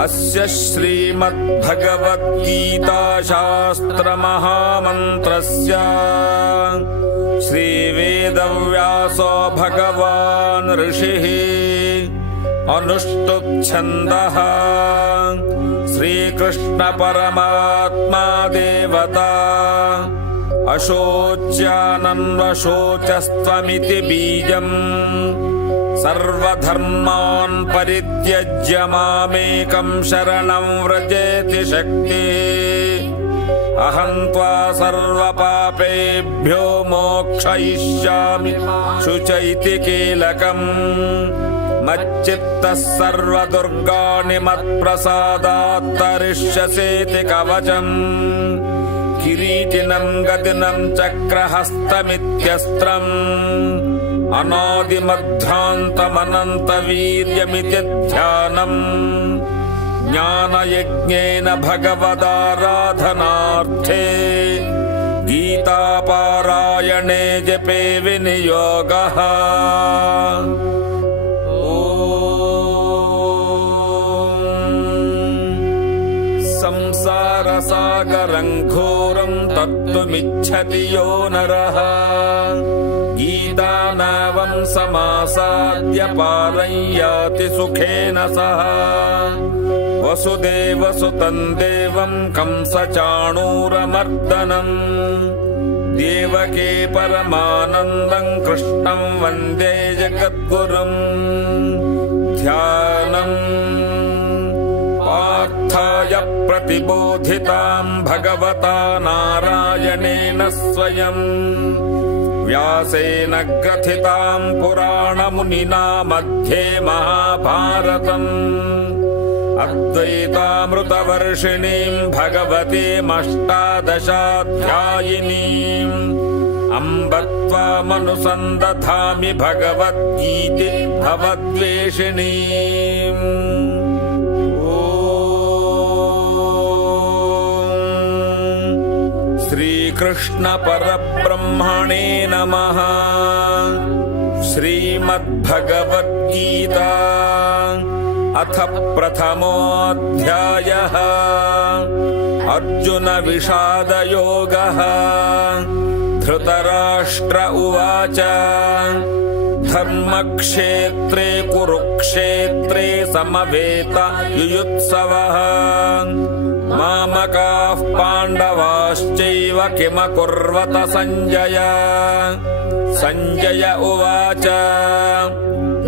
अस्य श्रीमद्भगवद्गीताशास्त्रमहामन्त्रस्य श्रीवेदव्यासो भगवान् ऋषिः अनुष्टुप्छन्दः श्रीकृष्णपरमात्मा देवता अशोच्यानन्वशोचस्त्वमिति बीजम् सर्वधर्मान् परित्यज्य मामेकं शरणं व्रजेति शक्ति अहं त्वा सर्वपापेभ्यो मोक्षयिष्यामि शुचैति कीलकम् मच्चित्तः सर्वदुर्गाणि मत्प्रसादात् तरिष्यसीति कवचम् किरीटिनं गदिनं चक्रहस्तमित्यस्त्रम् अनादिमध्यान्तमनन्तवीर्यमिति ध्यानम् ज्ञानयज्ञेन भगवदाराधनार्थे गीतापारायणे जपे विनियोगः। संसारसागरं घोरं तत्त्वमिच्छति यो नरः गीतानावं समासाद्य पारं याति सुखेन सह वसुदेवसुतं देवं कंसचाणूरमर्दनम् देवके परमानन्दं कृष्णं वन्दे जगद्गुरुम् ध्यानम् पार्थाय प्रतिबोधितां भगवता नारायणेन स्वयम् व्यासेन ग्रथितां पुराणमुनिना मध्ये महाभारतम् अद्वैतामृतवर्षिणीं भगवतीमष्टादशाध्यायिनीम् अम्ब त्वामनुसन्दधामि भगवद्गीते भवद्वेषिणीम्। श्रीकृष्ण परब्रह्मणे नमः। श्रीमद्भगवद्गीता अथ प्रथमोऽध्यायः अर्जुन विषादयोगः। धृतराष्ट्र उवाच धर्मक्षेत्रे कुरुक्षेत्रे समवेतयुयुत्सवः मामकाः पाण्डवाश्चैव किमकुर्वत सञ्जय। सञ्जय उवाच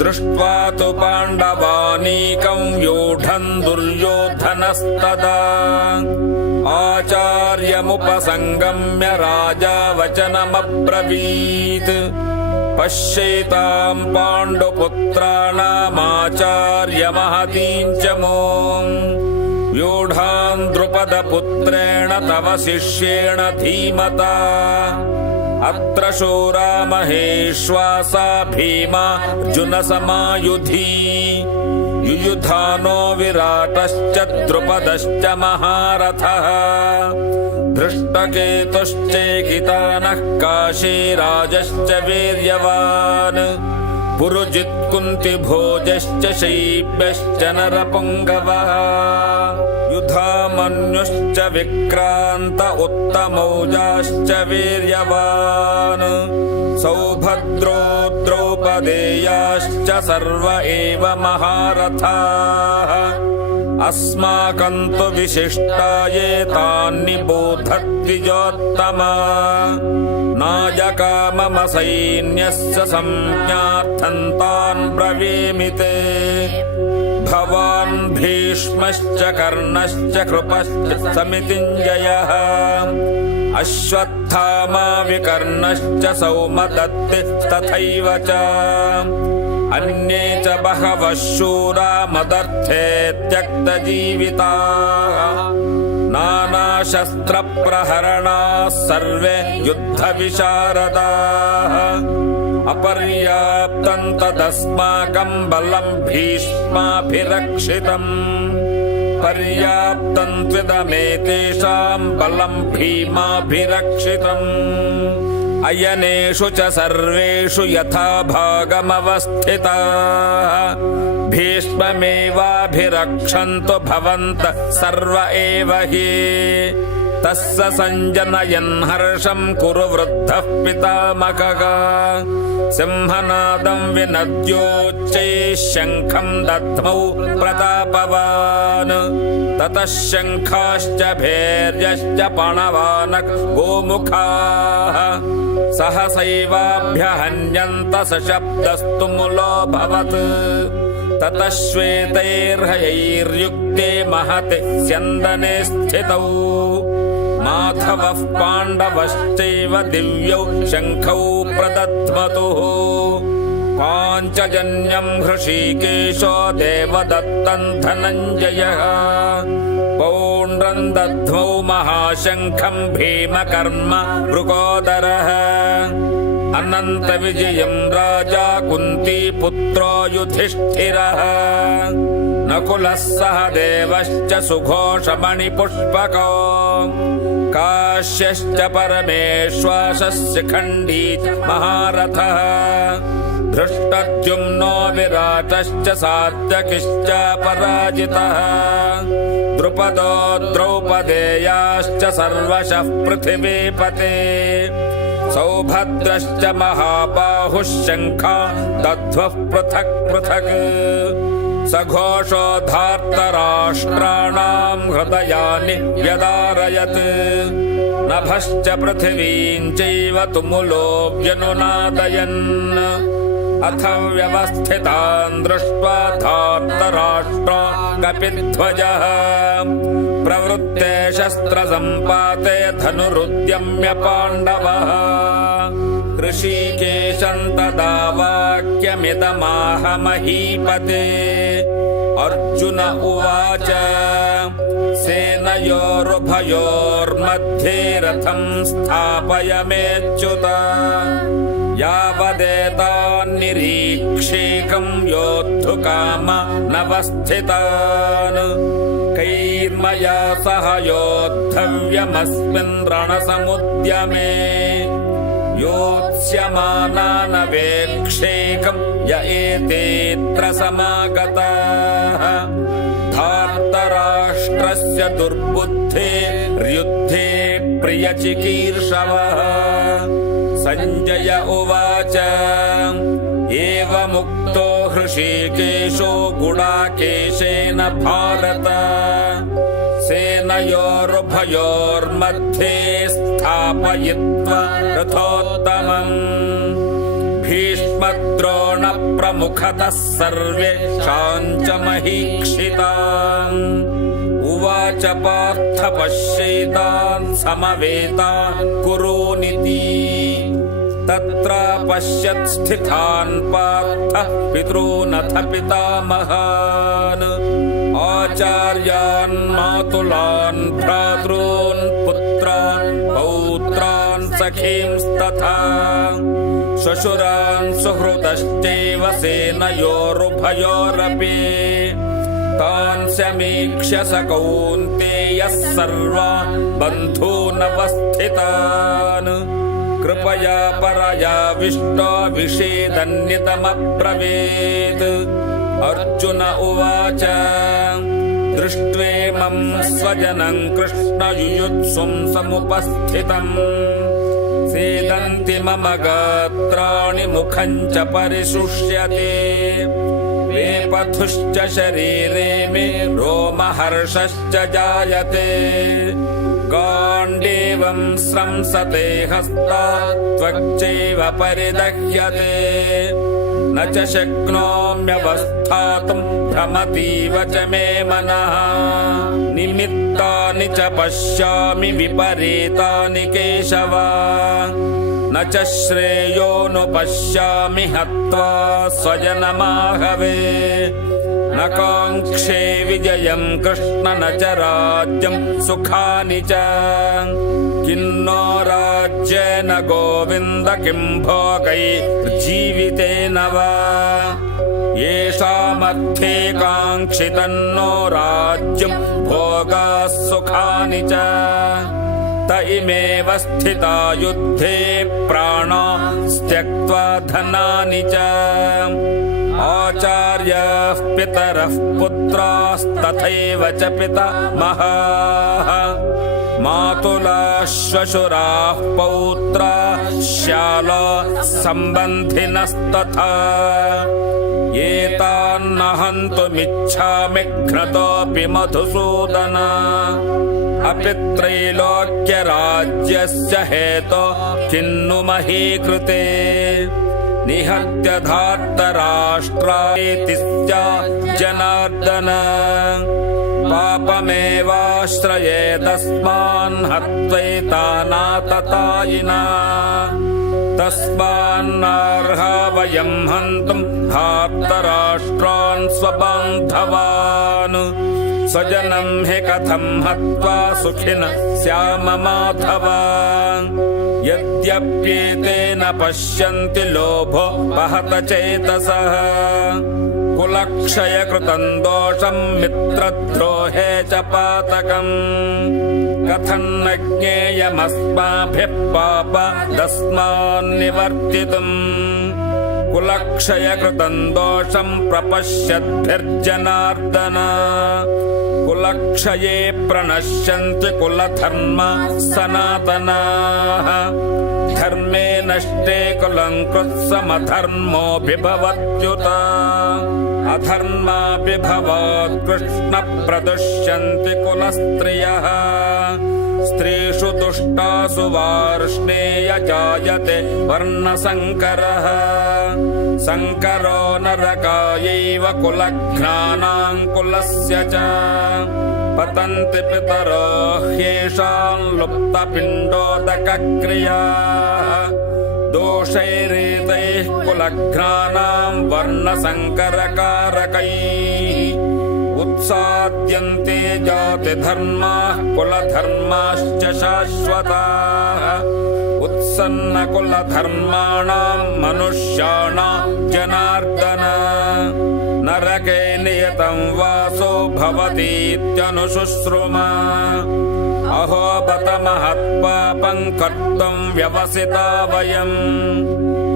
दृष्ट्वा तु पाण्डवानीकं व्यूढन् दुर्योधनस्तदा आचार्यमुपसङ्गम्य राजा वचनमब्रवीत् पश्येतां पाण्डुपुत्राणामाचार्यमहतीं च मों व्यूढान् द्रुपदपुत्रेण तव शिष्येण धीमता अत्र शूरा महेश्वासा भीमार्जुनसमायुधि युयुधानो विराटश्च द्रुपदश्च महारथः धृष्टकेतुश्चेकितानः काशीराजश्च वीर्यवान् पुरुजित्कुन्तिभोजश्च शैब्यश्च नरपुङ्गवः युधामन्युश्च विक्रान्त उत्तमौजाश्च वीर्यवान् सौभद्रो द्रौपदेयाश्च सर्व एव महारथाः अस्माकं तु विशिष्टाये तान्निबोधद्विजोत्तमा नायकाममसैन्यस्य संज्ञार्थं तान् ब्रवीमि ते भवान् भीष्मश्च कर्णश्च कृपश्च समितिञ्जयः अश्वत्थामा विकर्णश्च सौमदत्तिस्तथैव च अन्ये च बहवः शूरा मदर्थे त्यक्तजीविताः नानाशस्त्रप्रहरणाः सर्वे युद्धविशारदाः अपर्याप्तं तदस्माकं बलं भीष्माभिरक्षितम् पर्याप्तं त्विदमेतेषां बलं भीमाभिरक्षितम् अयनेषु च सर्वेषु यथा भागमवस्थिताः भीष्ममेवाभिरक्षन्तु भवन्तः सर्व एव हि तस्य संजनयन् हर्षं कुरु वृद्धः पितामहः सिंहनादं विनद्योच्चैः शङ्खं दद्मौ प्रतापवान् ततः शङ्खाश्च भैर्यश्च पणवानक गोमुखाः सहसैवाभ्यहन्यन्त सशब्दस्तु मुलोऽभवत् ततः श्वेतैर्हयैर्युक्ते महते स्यन्दने स्थितौ माधवः पाण्डवश्चैव दिव्यौ शङ्खौ प्रदध्मतुः पाञ्चजन्यं हृषीकेशो देवदत्तं धनञ्जयः पौण्ड्रं दध्मौ महाशङ्खं भीमकर्म वृकोदरः अनन्तविजयं राजा कुन्तीपुत्रो युधिष्ठिरः नकुलः सह देवश्च सुघोषमणिपुष्पको काश्यश्च परमेश्वासः शिखण्डी महारथः धृष्टद्युम्नो विराटश्च सात्यकिश्च पराजितः द्रुपदो द्रौपदेयाश्च सर्वशः पृथिवीपते सौभद्रश्च महाबाहुः शङ्खा दध्वः पृथक् पृथक् सघोषो धार्तराष्ट्राणां हृदयानि व्यदारयत् नभश्च पृथिवीं चैव तुमुलो व्यनुनादयन् अथ व्यवस्थितान् दृष्ट्वा धार्तराष्ट्रो कपिध्वजः प्रवृत्ते शस्त्रसम्पाते धनुरुद्यम्य पाण्डवः ऋषिकेशं तदा वाक्यमिदमाह महीपते अर्जुन उवाच सेनयोरुभयोर्मध्ये रथं स्थापयमेच्युत यावदेतान्निरीक्षेकं योद्धुकाम नवस्थितान् कैर्मया सह योद्धव्यमस्मिन् रणसमुद्यमे योत्स्यमानानवेक्षेकं य एतेऽत्र समागताः धार्तराष्ट्रस्य दुर्बुद्धेर्युद्धे प्रियचिकीर्षवः सञ्जय उवाच एवमुक्तो हृषीकेशो गुडाकेशेन भारत सेनयोरुभयोर्मध्ये स्थापयित्वा रथोत्तमम् भीष्मद्रोणप्रमुखतः सर्वेषाञ्च महीक्षितान् उवाच पार्थ पश्येतान् समवेतान् कुरूनिति तत्र पश्यत् स्थितान् पार्थ पितॄनथ पितामहान् आचार्यान् मातुलान् भ्रातॄन् पुत्रान् पौत्रान् सखींस्तथा श्वशुरान् सुहृदश्चैव सेनयोरुभयोरपि तान् समीक्ष्य स कौन्तेयः सर्वान् बन्धूनवस्थितान् कृपया परयाविष्टो विषेदन्यतमब्रवीत् अर्जुन उवाच दृष्ट्वेमं स्वजनं कृष्ण युयुत्सुं समुपस्थितम् सीदन्ति मम गात्राणि मुखं च परिशुष्यते वेपथुश्च शरीरे मे रोमहर्षश्च जायते गाण्डीवं स्रंसते हस्तात् त्वक्चैव परिदह्यते न च शक्नोम्यवस्थातुं भ्रमतीव च मे मनः निमित्तानि च पश्यामि विपरीतानि केशव न च श्रेयोऽनुपश्यामि हत्वा स्वजनमाहवे न काङ्क्षे विजयं कृष्ण न च राज्यं सुखानि च किन्नो राज्येन गोविन्द किं भोगैर्जीवितेन वा येषामर्थे काङ्क्षितन्नो राज्यं भोगाः सुखानि च त इमेव स्थिता युद्धे प्राणास्त्यक्त्वा धनानि च आचार्याः पितरः पुत्रास्तथैव च पितामहाः मातुलाः श्वशुराः पौत्राः श्यालाः सम्बन्धिनस्तथा एतान्न हन्तुमिच्छामि घ्नतोऽपि मधुसूदन अपि त्रैलोक्यराज्यस्य हेतो किन्नु मही कृते निहत्य धार्तराष्ट्रायेति जनार्दन पापमेवाश्रयेदस्मान् हत्वैतानाततायिना तस्मान्नार्हा वयं हन्तुं धार्तराष्ट्रान् स्वबान्धवान् स्वजनं हि कथं हत्वा सुखिनः स्याम माधव यद्यप्येतेन पश्यन्ति लोभो वहत चेतसः कुलक्षयकृतं दोषं मित्रद्रोहे च पातकम् कथं न ज्ञेयमस्माभिः पापदस्मान्निवर्तितुम् कुलक्षयकृतं दोषं प्रपश्यद्भिर्जनार्दन कुलक्षये प्रणश्यन्ति कुलधर्मा सनातनाः धर्मे नष्टे कुलं कृत्समधर्मोऽभिभवत्युत अधर्माभिभवात् कृष्ण प्रदुष्यन्ति कुलस्त्रियः स्त्रीषु दुष्टासु वार्ष्णेय जायते वर्णसङ्करः सङ्करो नरकायैव कुलघ्नानां कुलस्य च पतन्ति पितरो ह्येषां लुप्तपिण्डोदकक्रियाः दोषैरेतैः कुलघ्नानां वर्णसङ्करकारकैः उत्साद्यन्ते जातिधर्माः कुलधर्माश्च शाश्वताः उत्सन्नकुलधर्माणां मनुष्याणां जनार्दन नरके नियतं वासो भवतीत्यनुशुश्रुमा अहो बत महत्पापं कर्तुं व्यवसिता वयम्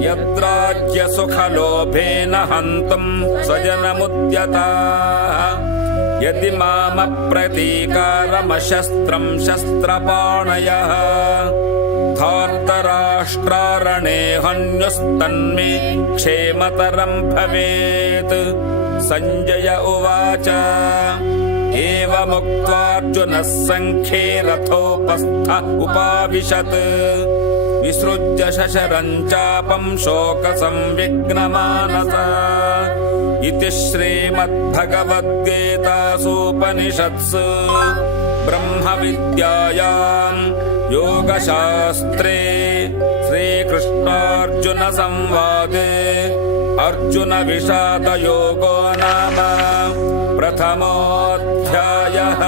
यद्राज्यसुखलोभेन हन्तुं स्वजनमुद्यताः यदि मामप्रतीकारमशस्त्रं शस्त्रपाणयः धार्तराष्ट्रारणे हन्युस्तन्मे क्षेमतरं भवेत् सञ्जय उवाच एवमुक्त्वार्जुनः सङ्ख्ये रथोपस्थ उपाविशत् विसृज्य शशरं चापं शोकसंविघ्नमानसः इति श्रीमद्भगवद्गीतासूपनिषत्सु ब्रह्मविद्यायां योगशास्त्रे श्रीकृष्णार्जुनसंवादे अर्जुनविषादयोगो नाम प्रथमोऽध्यायः।